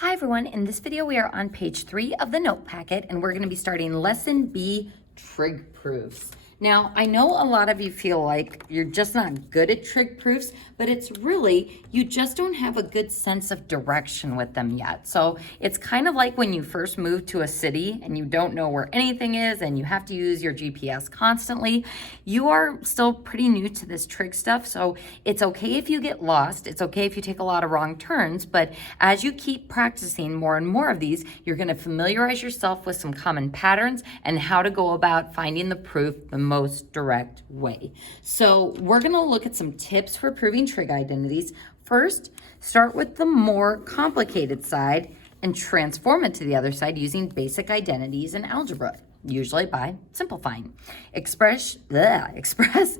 Hi everyone, in this video we are on page 3 of the note packet and we're going to be starting lesson B, trig proofs. Now, I know a lot of you feel like you're just not good at trig proofs, but it's really, you just don't have a good sense of direction with them yet. So it's kind of like when you first move to a city and you don't know where anything is and you have to use your GPS constantly. You are still pretty new to this trig stuff, so it's okay if you get lost. It's okay if you take a lot of wrong turns, but as you keep practicing more and more of these, you're going to familiarize yourself with some common patterns and how to go about finding the proof the most direct way. So we're going to look at some tips for proving trig identities. First, start with the more complicated side and transform it to the other side using basic identities in algebra, usually by simplifying. Express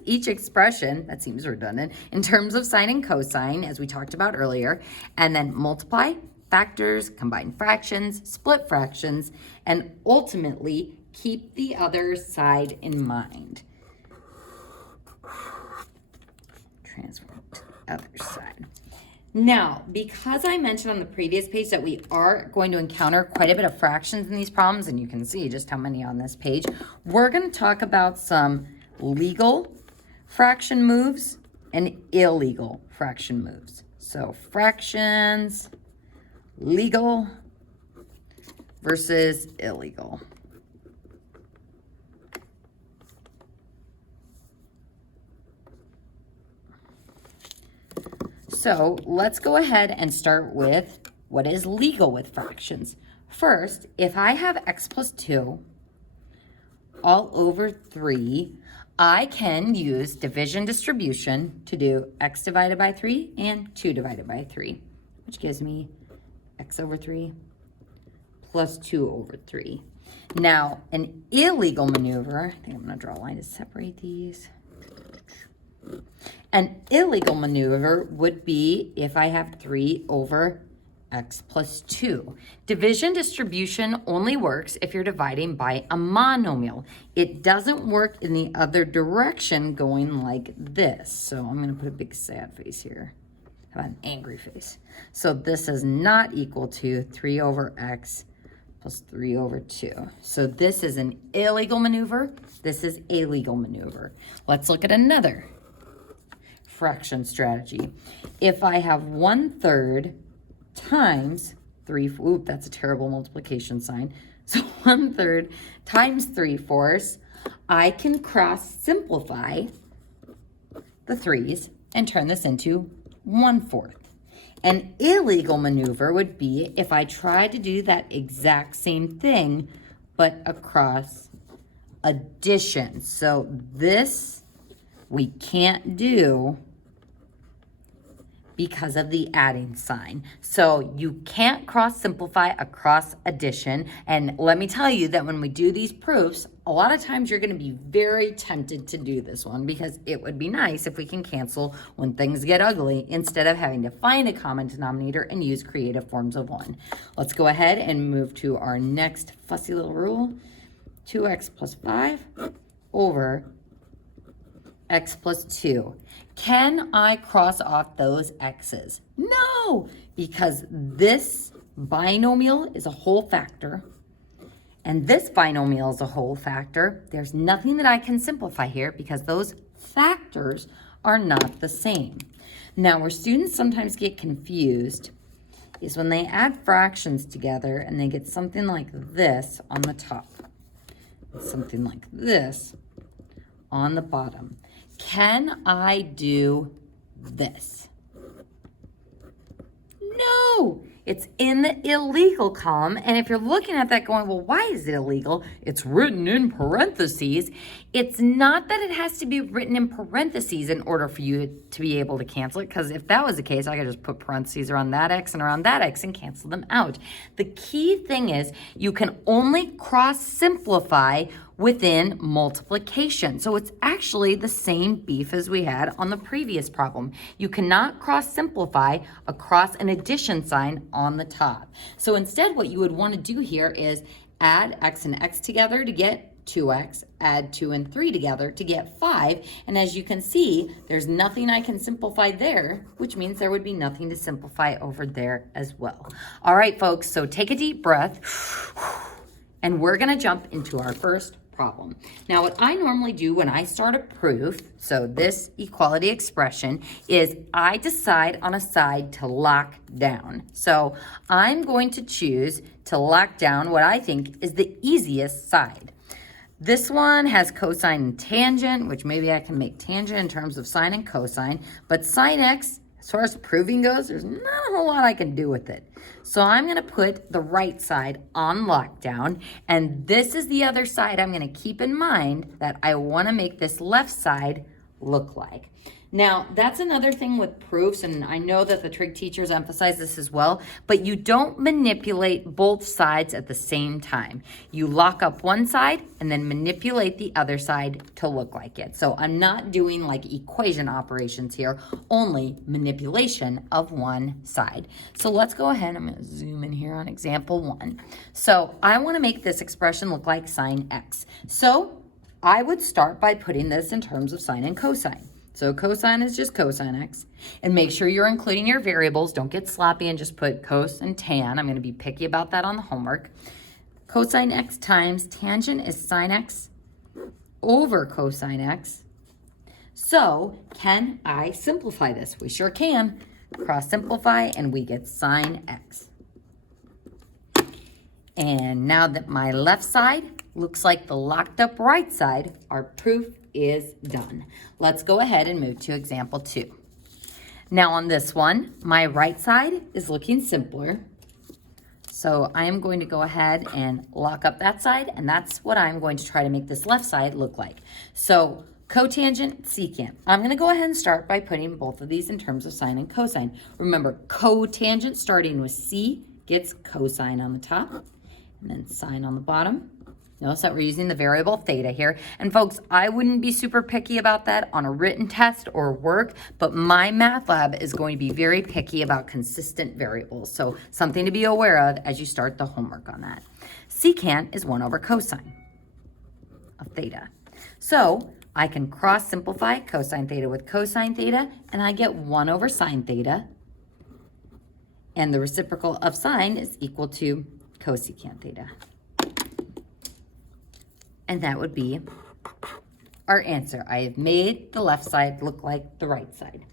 each expression, that seems redundant, in terms of sine and cosine, as we talked about earlier, and then multiply, factors, combine fractions, split fractions, and ultimately keep the other side in mind. Transform to the other side. Now, because I mentioned on the previous page that we are going to encounter quite a bit of fractions in these problems, and you can see just how many on this page, we're going to talk about some legal fraction moves and illegal fraction moves. So fractions, legal versus illegal. So let's go ahead and start with what is legal with fractions. First, if I have x plus 2 all over 3, I can use division distribution to do x divided by 3 and 2 divided by 3, which gives me x over 3 plus 2 over 3. Now, an illegal maneuver, I think I'm going to draw a line to separate these. An illegal maneuver would be if I have 3 over x plus 2. Division distribution only works if you're dividing by a monomial. It doesn't work in the other direction going like this. So I'm going to put a big sad face here. How about an angry face? So this is not equal to 3 over x plus 3 over 2. So this is an illegal maneuver. This is a legal maneuver. Let's look at another fraction strategy. If I have 1/3 times 3, oop, that's a terrible multiplication sign. So 1/3 times 3/4, I can cross simplify the 3's and turn this into 1/4. An illegal maneuver would be if I tried to do that exact same thing, but across addition. So this we can't do because of the adding sign. So you can't cross simplify across addition. And let me tell you that when we do these proofs, a lot of times you're gonna be very tempted to do this one because it would be nice if we can cancel when things get ugly instead of having to find a common denominator and use creative forms of 1. Let's go ahead and move to our next fussy little rule. 2x plus 5 over x plus 2. Can I cross off those x's? No, because this binomial is a whole factor and this binomial is a whole factor. There's nothing that I can simplify here because those factors are not the same. Now, where students sometimes get confused is when they add fractions together and they get something like this on the top, something like this on the bottom. Can I do this? No, it's in the illegal column. And if you're looking at that going, well, why is it illegal? It's written in parentheses. It's not that it has to be written in parentheses in order for you to be able to cancel it, because if that was the case, I could just put parentheses around that x and around that x and cancel them out. The key thing is you can only cross simplify within multiplication. So it's actually the same beef as we had on the previous problem. You cannot cross simplify across an addition sign on the top. So instead what you would want to do here is add x and x together to get 2x, add 2 and 3 together to get 5. And as you can see, there's nothing I can simplify there, which means there would be nothing to simplify over there as well. All right, folks, so take a deep breath, and we're going to jump into our first problem. Now, what I normally do when I start a proof, so this equality expression, is I decide on a side to lock down. So I'm going to choose to lock down what I think is the easiest side. This one has cosine and tangent, which maybe I can make tangent in terms of sine and cosine, but sine x, as far as proving goes, there's not a whole lot I can do with it. So I'm going to put the right side on lockdown, and this is the other side I'm going to keep in mind that I want to make this left side look like. Now, that's another thing with proofs, and I know that the trig teachers emphasize this as well, but you don't manipulate both sides at the same time. You lock up one side and then manipulate the other side to look like it. So I'm not doing like equation operations here, only manipulation of one side. So let's go ahead. I'm going to zoom in here on example 1. So I want to make this expression look like sine x. So I would start by putting this in terms of sine and cosine. So cosine is just cosine x. And make sure you're including your variables. Don't get sloppy and just put cos and tan. I'm going to be picky about that on the homework. Cosine x times tangent is sine x over cosine x. So can I simplify this? We sure can. Cross simplify and we get sine x. And now that my left side looks like the locked up right side, our proof is done. Let's go ahead and move to example 2. Now on this one, my right side is looking simpler. So I am going to go ahead and lock up that side, and that's what I'm going to try to make this left side look like. So cotangent, secant. I'm going to go ahead and start by putting both of these in terms of sine and cosine. Remember, cotangent starting with C gets cosine on the top, and then sine on the bottom. Notice that we're using the variable theta here. And folks, I wouldn't be super picky about that on a written test or work, but my math lab is going to be very picky about consistent variables. So something to be aware of as you start the homework on that. Secant is 1 over cosine of theta. So I can cross simplify cosine theta with cosine theta, and I get 1 over sine theta. And the reciprocal of sine is equal to cosecant theta. And that would be our answer. I have made the left side look like the right side.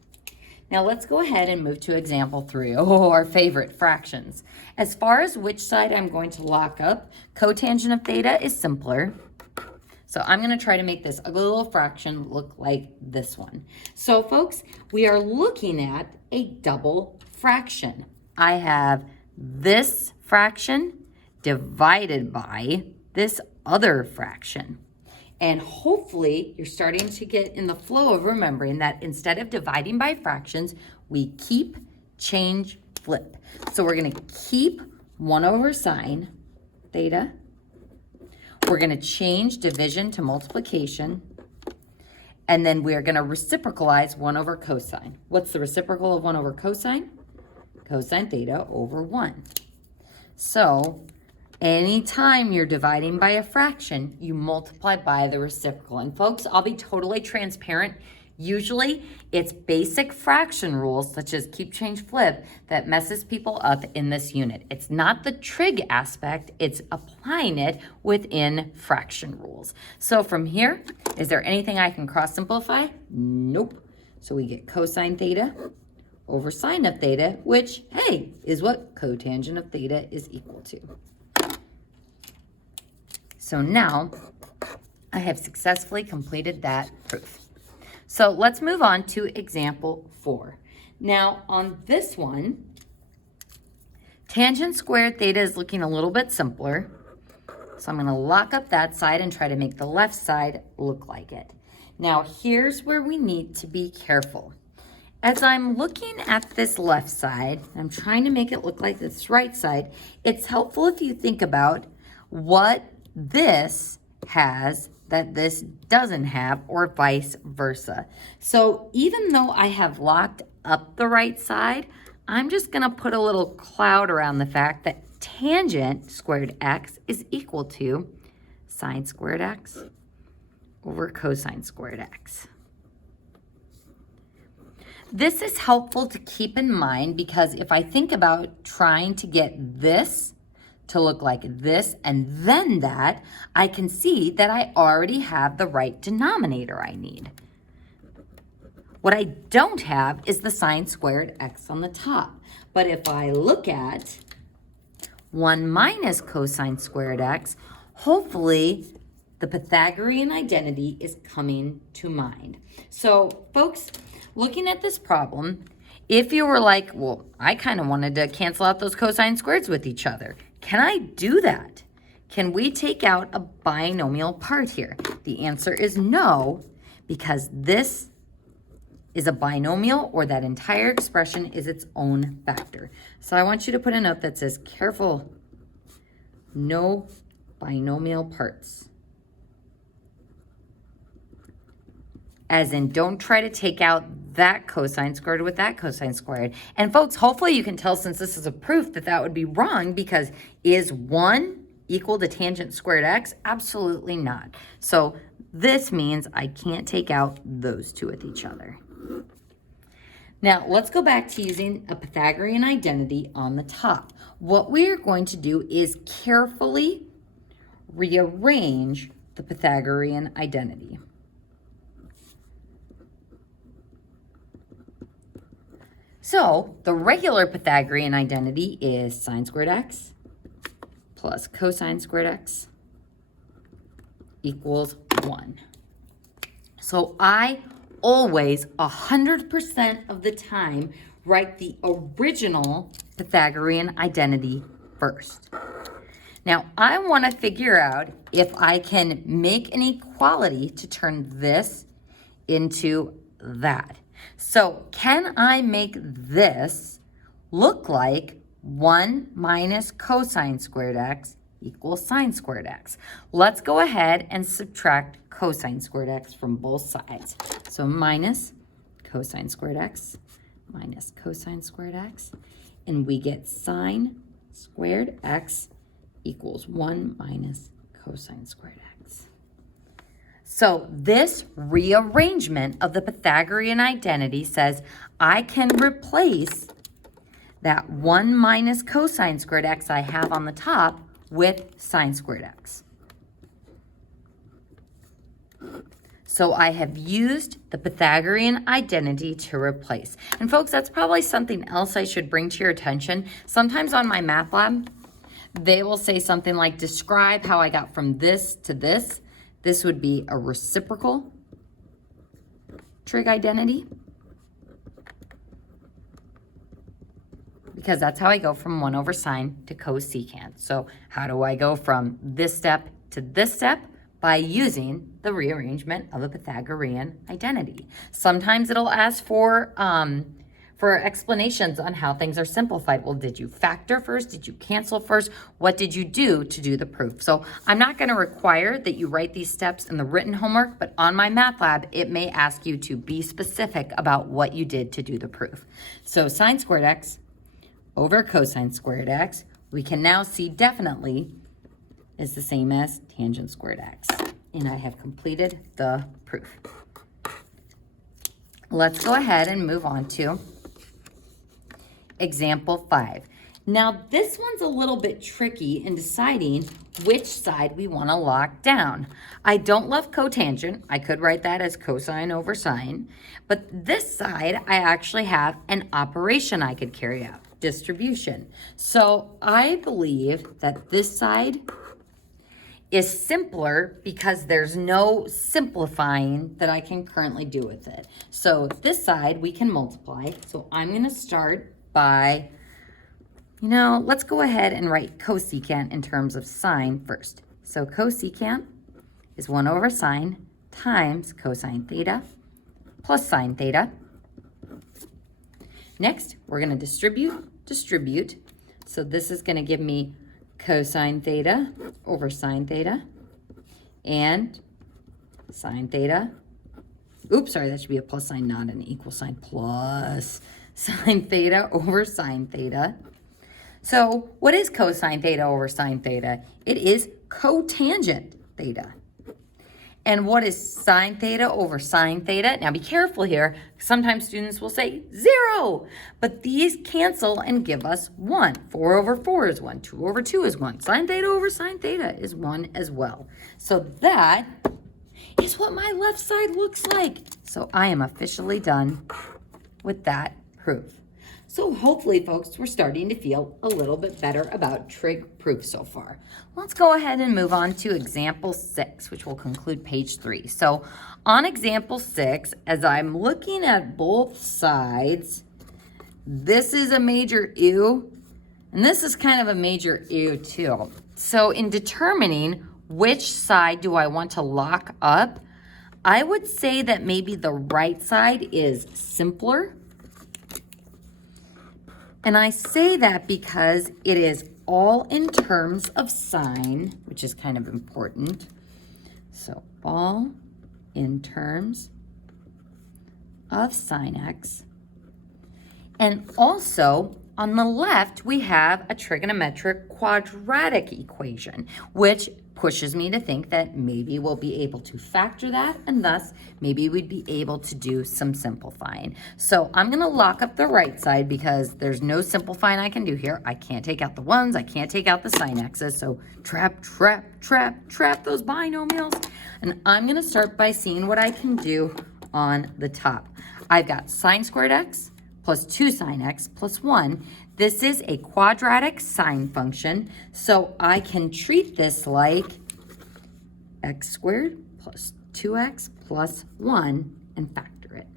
Now let's go ahead and move to example 3. Oh, our favorite, fractions. As far as which side I'm going to lock up, cotangent of theta is simpler. So I'm going to try to make this ugly little fraction look like this one. So folks, we are looking at a double fraction. I have this fraction divided by this other fraction. And hopefully you're starting to get in the flow of remembering that instead of dividing by fractions, we keep, change, flip. So we're going to keep 1 over sine theta. We're going to change division to multiplication. And then we are going to reciprocalize 1 over cosine. What's the reciprocal of 1 over cosine? Cosine theta over 1. So anytime you're dividing by a fraction, you multiply by the reciprocal. And folks, I'll be totally transparent. Usually it's basic fraction rules such as keep, change, flip that messes people up in this unit. It's not the trig aspect, it's applying it within fraction rules. So from here, is there anything I can cross simplify? Nope. So we get cosine theta over sine of theta, which, hey, is what cotangent of theta is equal to. So now I have successfully completed that proof. So let's move on to example 4. Now on this one, tangent squared theta is looking a little bit simpler. So I'm going to lock up that side and try to make the left side look like it. Now here's where we need to be careful. As I'm looking at this left side, I'm trying to make it look like this right side, it's helpful if you think about what this has that this doesn't have, or vice versa. So even though I have locked up the right side, I'm just gonna put a little cloud around the fact that tangent squared x is equal to sine squared x over cosine squared x. This is helpful to keep in mind because if I think about trying to get this to look like this and then that, I can see that I already have the right denominator I need. What I don't have is the sine squared x on the top. But if I look at 1 minus cosine squared x, hopefully the Pythagorean identity is coming to mind. So folks, looking at this problem, if you were like, well, I kind of wanted to cancel out those cosine squareds with each other, can I do that? Can we take out a binomial part here? The answer is no, because this is a binomial, or that entire expression is its own factor. So I want you to put a note that says, careful, no binomial parts. As in, don't try to take out that cosine squared with that cosine squared. And folks, hopefully you can tell, since this is a proof, that that would be wrong, because is 1 equal to tangent squared x? Absolutely not. So this means I can't take out those two with each other. Now, let's go back to using a Pythagorean identity on the top. What we are going to do is carefully rearrange the Pythagorean identity. So the regular Pythagorean identity is sine squared x plus cosine squared x equals 1. So I always, 100% of the time, write the original Pythagorean identity first. Now, I want to figure out if I can make an equality to turn this into that. So, can I make this look like 1 minus cosine squared x equals sine squared x? Let's go ahead and subtract cosine squared x from both sides. So minus cosine squared x minus cosine squared x, and we get sine squared x equals 1 minus cosine squared x. So this rearrangement of the Pythagorean identity says I can replace that 1 minus cosine squared x I have on the top with sine squared x. So I have used the Pythagorean identity to replace. And folks, that's probably something else I should bring to your attention. Sometimes on my math lab, they will say something like, describe how I got from this to this. This would be a reciprocal trig identity, because that's how I go from 1 over sine to cosecant. So how do I go from this step to this step? By using the rearrangement of a Pythagorean identity. Sometimes it'll ask for explanations on how things are simplified. Well, did you factor first? Did you cancel first? What did you do to do the proof? So I'm not going to require that you write these steps in the written homework, but on my math lab, it may ask you to be specific about what you did to do the proof. So sine squared x over cosine squared x, we can now see definitely is the same as tangent squared x. And I have completed the proof. Let's go ahead and move on to example 5. Now this one's a little bit tricky in deciding which side we want to lock down. I don't love cotangent. I could write that as cosine over sine. But this side, I actually have an operation I could carry out, distribution. So I believe that this side is simpler because there's no simplifying that I can currently do with it. So this side we can multiply. So I'm going to start by, let's go ahead and write cosecant in terms of sine first. So cosecant is 1 over sine times cosine theta plus sine theta. Next, we're going to distribute. So this is going to give me cosine theta over sine theta and sine theta. Oops, sorry, that should be a plus sign, not an equal sign. Plus sine theta over sine theta. So what is cosine theta over sine theta? It is cotangent theta. And what is sine theta over sine theta? Now be careful here. Sometimes students will say 0, but these cancel and give us 1. 4 over 4 is 1. 2 over 2 is 1. Sine theta over sine theta is 1 as well. So that is what my left side looks like. So I am officially done with that proof. So hopefully, folks, we're starting to feel a little bit better about trig proof so far. Let's go ahead and move on to example 6, which will conclude page 3. So on example 6, as I'm looking at both sides, this is a major ew, and this is kind of a major ew too. So in determining which side do I want to lock up, I would say that maybe the right side is simpler. And I say that because it is all in terms of sine, which is kind of important. So all in terms of sine x. And also on the left, we have a trigonometric quadratic equation, which pushes me to think that maybe we'll be able to factor that, and thus maybe we'd be able to do some simplifying. So I'm gonna lock up the right side because there's no simplifying I can do here. I can't take out the 1s, I can't take out the sine x's, so trap, trap, trap, trap those binomials. And I'm gonna start by seeing what I can do on the top. I've got sine squared x plus 2 sine x plus 1. This is a quadratic sine function, so I can treat this like x squared plus 2x plus 1 and factor it.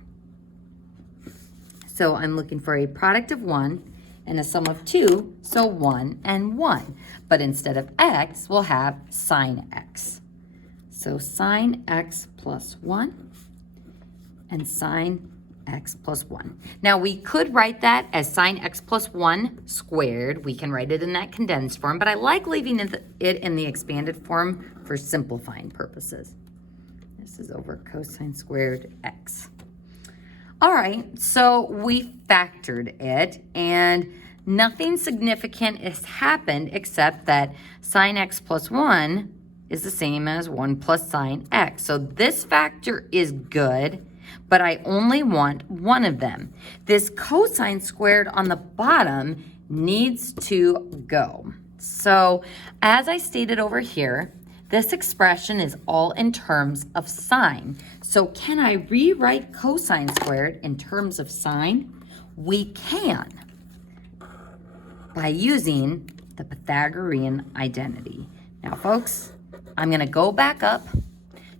So I'm looking for a product of 1 and a sum of 2, so 1 and 1. But instead of x, we'll have sine x. So sine x plus 1 and sine x plus 1. Now we could write that as sine x plus 1 squared. We can write it in that condensed form, but I like leaving it in the expanded form for simplifying purposes. This is over cosine squared x. All right, so we factored it and nothing significant has happened except that sine x plus 1 is the same as 1 plus sine x. So this factor is good, but I only want one of them. This cosine squared on the bottom needs to go. So as I stated over here, this expression is all in terms of sine. So can I rewrite cosine squared in terms of sine? We can by using the Pythagorean identity. Now, folks, I'm going to go back up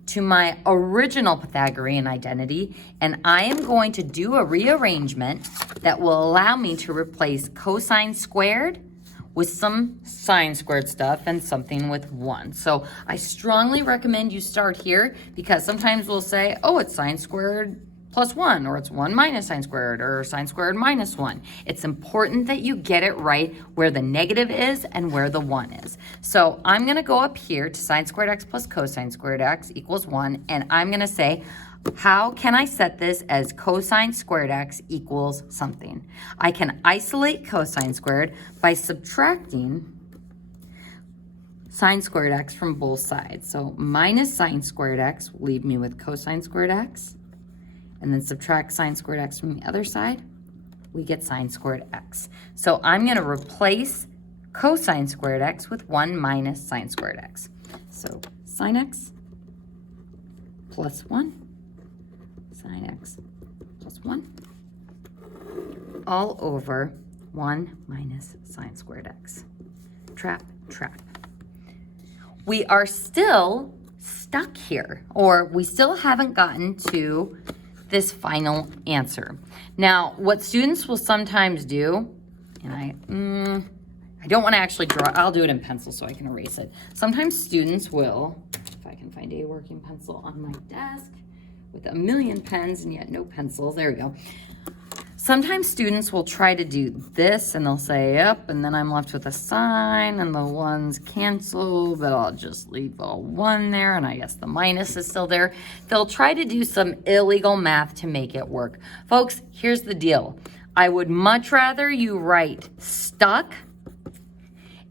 to my original Pythagorean identity, and I am going to do a rearrangement that will allow me to replace cosine squared with some sine squared stuff and something with 1. So I strongly recommend you start here because sometimes we'll say, oh, it's sine squared plus 1, or it's 1 minus sine squared, or sine squared minus 1. It's important that you get it right where the negative is and where the 1 is. So I'm going to go up here to sine squared x plus cosine squared x equals 1, and I'm going to say, how can I set this as cosine squared x equals something? I can isolate cosine squared by subtracting sine squared x from both sides. So minus sine squared x will leave me with cosine squared x, and then subtract sine squared x from the other side, we get sine squared x. So I'm going to replace cosine squared x with 1 minus sine squared x. So sine x plus 1, sine x plus 1, all over 1 minus sine squared x. Trap, trap. We are still stuck here, or we still haven't gotten to this final answer. Now, what students will sometimes do, and I don't want to actually draw, I'll do it in pencil so I can erase it. Sometimes students will, if I can find a working pencil on my desk with a million pens and yet no pencils, there we go. Sometimes students will try to do this and they'll say, yep, and then I'm left with a sign and the ones cancel, but I'll just leave a 1 there, and I guess the minus is still there. They'll try to do some illegal math to make it work. Folks, here's the deal. I would much rather you write stuck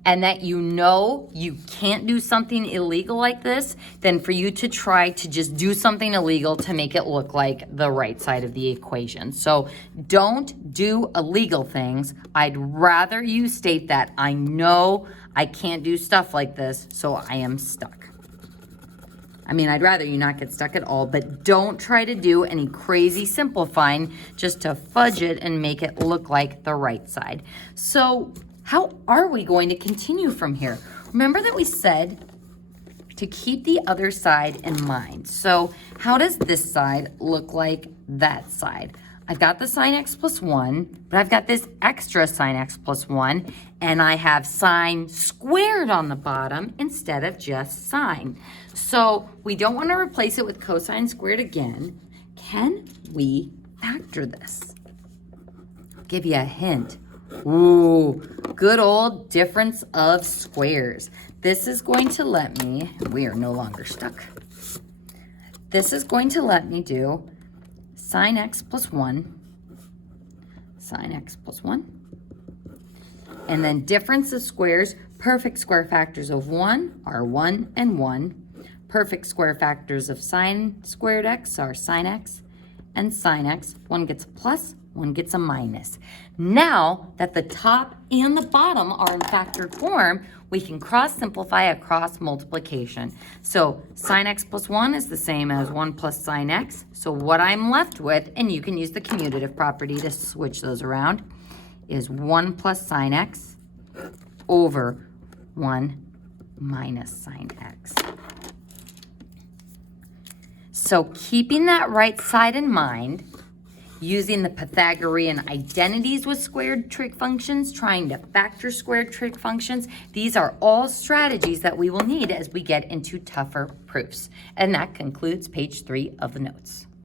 and that you know you can't do something illegal like this, than for you to try to just do something illegal to make it look like the right side of the equation. So don't do illegal things. I'd rather you state that I know I can't do stuff like this, so I am stuck. I mean, I'd rather you not get stuck at all, but don't try to do any crazy simplifying just to fudge it and make it look like the right side. So how are we going to continue from here? Remember that we said to keep the other side in mind. So how does this side look like that side? I've got the sine x plus 1, but I've got this extra sine x plus 1, and I have sine squared on the bottom instead of just sine. So we don't want to replace it with cosine squared again. Can we factor this? I'll give you a hint. Ooh, good old difference of squares. This is going to let me, we are no longer stuck. This is going to let me do sine x plus 1, sine x plus 1, and then difference of squares. Perfect square factors of 1 are 1 and 1. Perfect square factors of sine squared x are sine x and sine x. One gets a plus, one gets a minus. Now that the top and the bottom are in factored form, we can cross simplify across multiplication. So sine x plus 1 is the same as 1 plus sine x. So what I'm left with, and you can use the commutative property to switch those around, is 1 plus sine x over 1 minus sine x. So keeping that right side in mind, using the Pythagorean identities with squared trig functions, trying to factor squared trig functions, these are all strategies that we will need as we get into tougher proofs. And that concludes page 3 of the notes.